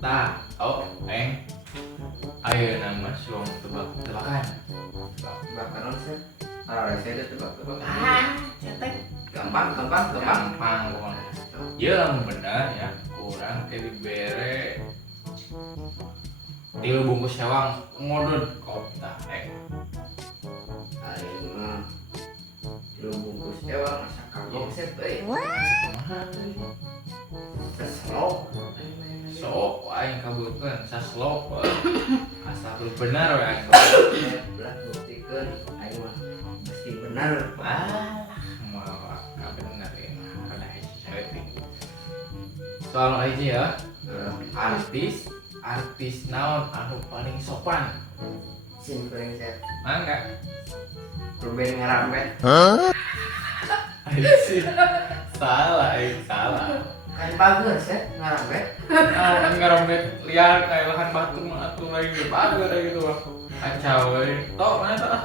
Tah, oh, ayo nama suang tebak-tebakan. Tebak-tebakan non sih. Ah, saya ada tebak-tebakan. Cetek. Gampang. Gampang pokoknya. Ya lamun benar ya, kurang tadi bere. Tilu bungkus sewang ngodon kopta. Ayo mah. Lu bungkus ewang masak kagok set euy. Keselok. Sok aing kabutuhan saslop. Asal lu benar we aing. Belah buktikeun aing mah mesti bener. Malah ka bener ya. Kada hiji saeutik. Soal aja ya. Artis naon anu paling sopan? Sim kuring set. Mangga. Ruben ngarambe. Salah. Kan bagus set ngarambe. Kan ngarambet liar kayak lahan batu mah atuh lagi bagus gitu mah. Kacau euy. Tok mana tah?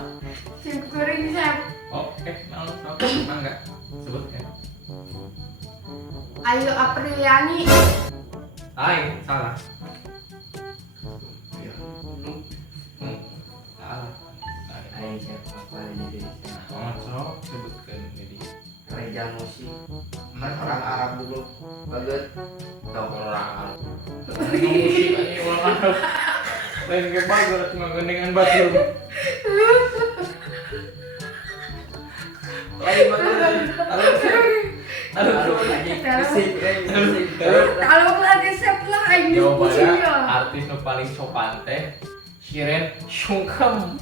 Sim kuring sep. Oke, naon mangga. Sebutkan. Ayu Apriliani. Lain, salah. Ya. Salah. Aing set apa jadi Nah, sok sebutkan jadi. Reza Musi. Kan orang Arab dulu. Bagus. Tau orang Arab. Musik aja orang Arab. Lain ke bagus cuma gendengan batu. Lain bagus. Aduh, Musik. Kalau lagi sep lah aing diskusi jawabannya ya. artis nu paling sopan teh Shiren Sungkem.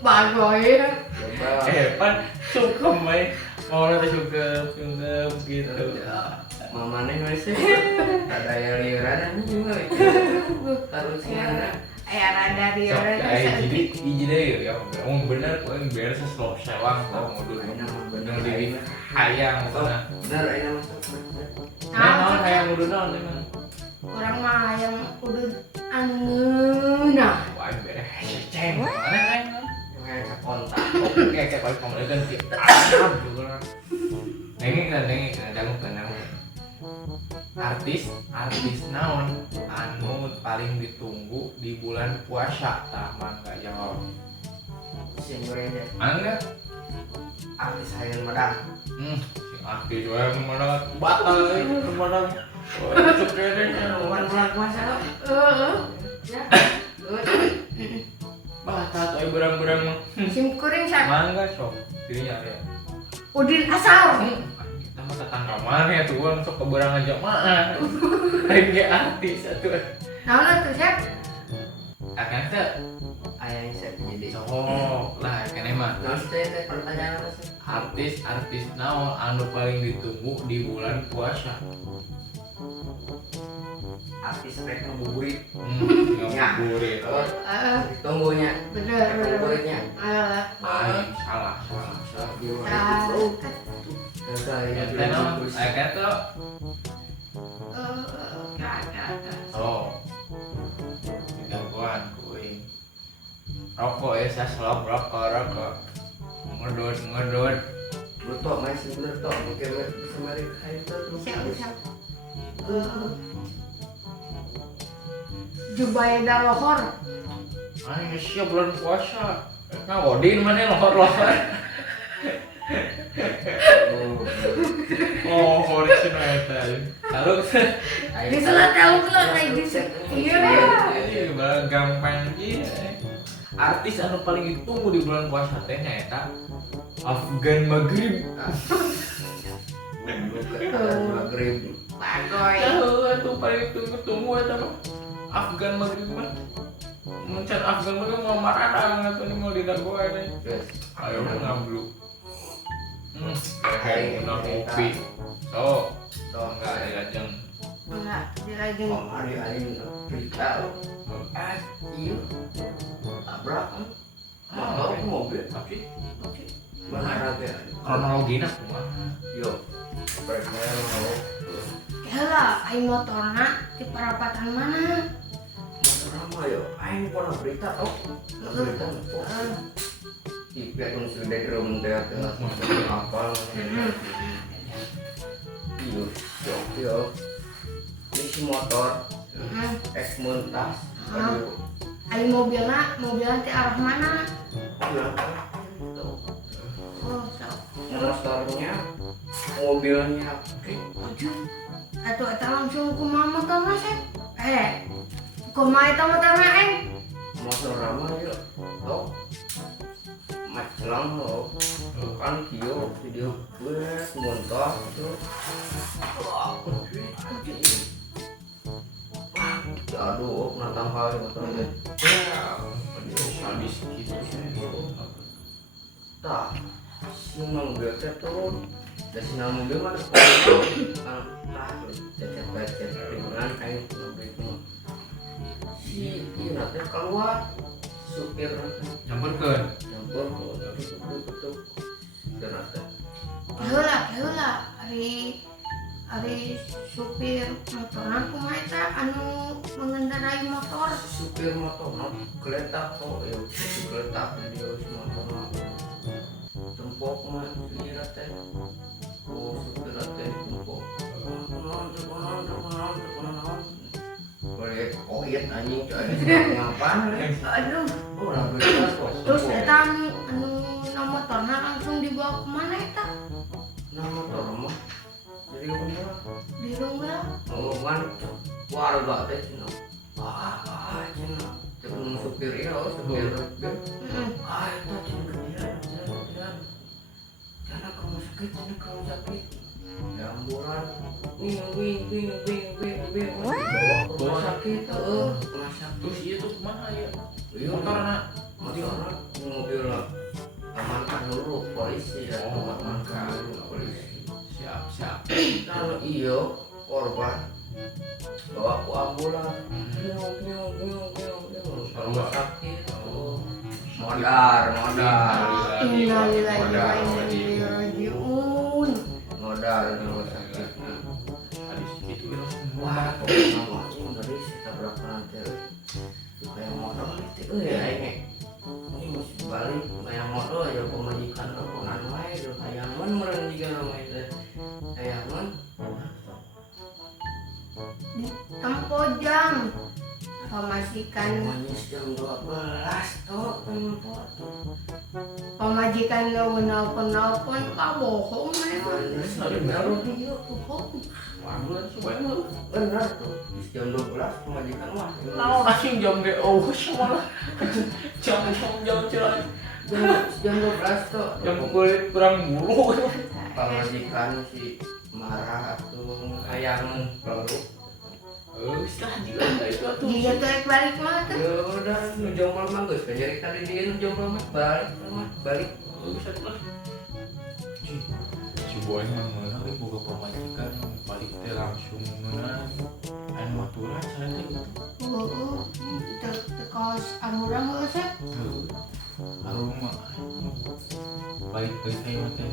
Bagoy. Coba. Pan Sungkem mau nanti Sungkem gitu. Mamane nulis ada yang liuran juga. Terusnya Aya rada di Sok orang kayak jadi hiji deui ya. Ngomong bener kok yang beres selop sewang kok ngudut. Bener di hayang sana. bener aing masuk. Naon hayang ngudut naon emang. orang mah yang udah angeunah. Wah, beres ceng. Mana aing? Kayak kontak. Oke, kayak paling pemain ganti. Nengik dangu. Artis naon anu paling ditunggu di bulan puasa? Tah mangga jawab. Sing gorengnya Mangga. artis hayang medang. Sing artis wae mana batal euy, mana. Oh, cuk kene Bukan bulan puasa lo. Ya. batal tuh berang-berang mah. Sim kuring sep. Mangga sok. Dirinya ya. Udin Asal. Kita mah tetangga mana ya tuh orang sok keberang aja mah. Lain ge artis atuh. Naon tuh sep? Akan teh Ayang set jadi. sok lah kene mah. Terus teh pertanyaan apa sih? Artis naon anu paling ditunggu di bulan puasa? Artis rek ngabuburit. Ngabuburit. Oh, Heeh. tunggunya. Bener. Ngabuburitnya. Alah. Ai, salah. Salah di Ah. mana? Gagal ya. Ente naon? Aya tuh. Kagak. Oh. Gangguan kuing. Rokok ya saslop rokok. Ngedot. Betul, masih bener toh. Mungkin semarin kayak itu Siap. Jubaida lohor. Ai siap bulan puasa. Ngodin mana lohor. Oh, original eta. Lalu Di selat tahu kelak kayak gitu. Iya. ini gampang gitu. Artis anu paling ditunggu di bulan puasa teh nyaeta Afgan Maghrib. Maghrib. Bagoy. Itu paling ditunggu eta mah. Afgan Maghrib mah. Muncan Afgan Maghrib mau marah atuh nih mau didagoa deh. Terus Ayo ngamblu. Kayak kopi. So, toh enggak ada lajeng. Enggak, dirajin. Om Ari berita. Iya. Tabrak. Mobil. Tapi Mana ya? kronologina kumaha? Yo. Perkara mau. Heula, aing motorna di perapatan mana? Lama yo. Aing pernah berita toh. Berita toh. Ibu yang sudah di rumah dia apa? Iya. Yo. si motor Heeh. es mentas. Ah. Aduh. Ai mobilna teh arah mana? Bilang gitu. Oh, sok. Motornya mobilnya Aduh. Atuh eta langsung kumaha motorna sih? Kumaha eta motorna motor ramah ya tok macelang lo kan kio video gue montok itu aduh natang kali motornya habis gitu tak si mobil teh turun dan si mobil mah kan cecet dengan kain mobil itu si iya nanti keluar supir nyamperkeun nyampur betul dan ada Heula ari supir motorna kumaha eta anu mengendarai motor? supir motor geletak kok ya geletak dia motor tempok mah iya teh oh supir teh tempok boleh koyet anjing coy ngapain le Aduh. oh lah bener kok Terus eta anu na motorna langsung dibawa kemana eta? nah motor mah jadi bener Di rumah. ngomongan warga teh cina cina sebelum supir ya supir Heeh. itu cina gedean cina ke rumah sakit ya ambulan wing bawa ke rumah sakit rumah sakit terus ieu tuh kumaha ya iya motorna mobil amankan dulu polisi ya Oh, amankan amankan. dulu polisi siap kalau iyo korban bawa ke ambulan rumah sakit modar Innalillahi wa inna ilaihi rajiun. modal di rumah sakit habis gitu wah kok namanya dari tabrak nanti kayak motor itu ya ini mesti balik kayak motor ya pemajikan kepongan wae do hayangan meureun juga nama itu hayangan Tempojang. Pemajikan Manis jam 12 tuh tempat pemajikan nelpon bohong mereka. bener Bohong. ambulan coba emang bener tuh jam 12 pemajikan mah naon asing jam ge oh malah jam cerah jam 12 tuh jam kulit kurang bulu pemajikan si marah tuh hayangan peluk setelah juga itu tuh Jika tuh balik mah tuh. ya udah nu jomblo mah geus jadi tadi dia nu jomblo mah balik bisa tuh si boy mah meunang ge boga pamajikan balik teh langsung meunang anu maturan caranya gitu Tekos amurang heeh sih. aroma balik ke saya teh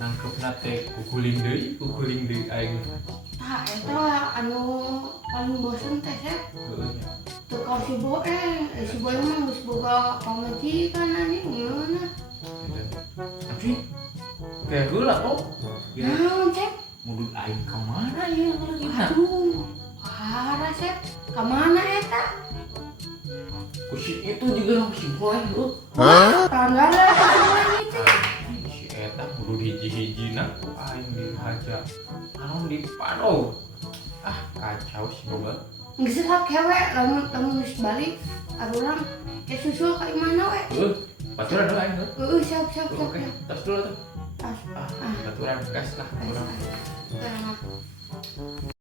nangkepna teh kukuling deui aing Tah eta anu paling bosen teh sih. heuh nya Tekos si boy mah geus boga pamajikan anjing gimana? tapi teh heula kok Naon cek? mudut aing ka mana ya lagi Aduh. Parah sih. Ka mana eta? kusi itu juga si boy heuh Tanggala semua itu. si eta kudu hiji-hijina aing dihajar anu dipadog kacau si boga Geus lah kewe lamun geus balik arurang ke susul ka imana we? baturan dulu aing Siap. oke tas dulu tuh Tas. baturan gas lah Tas.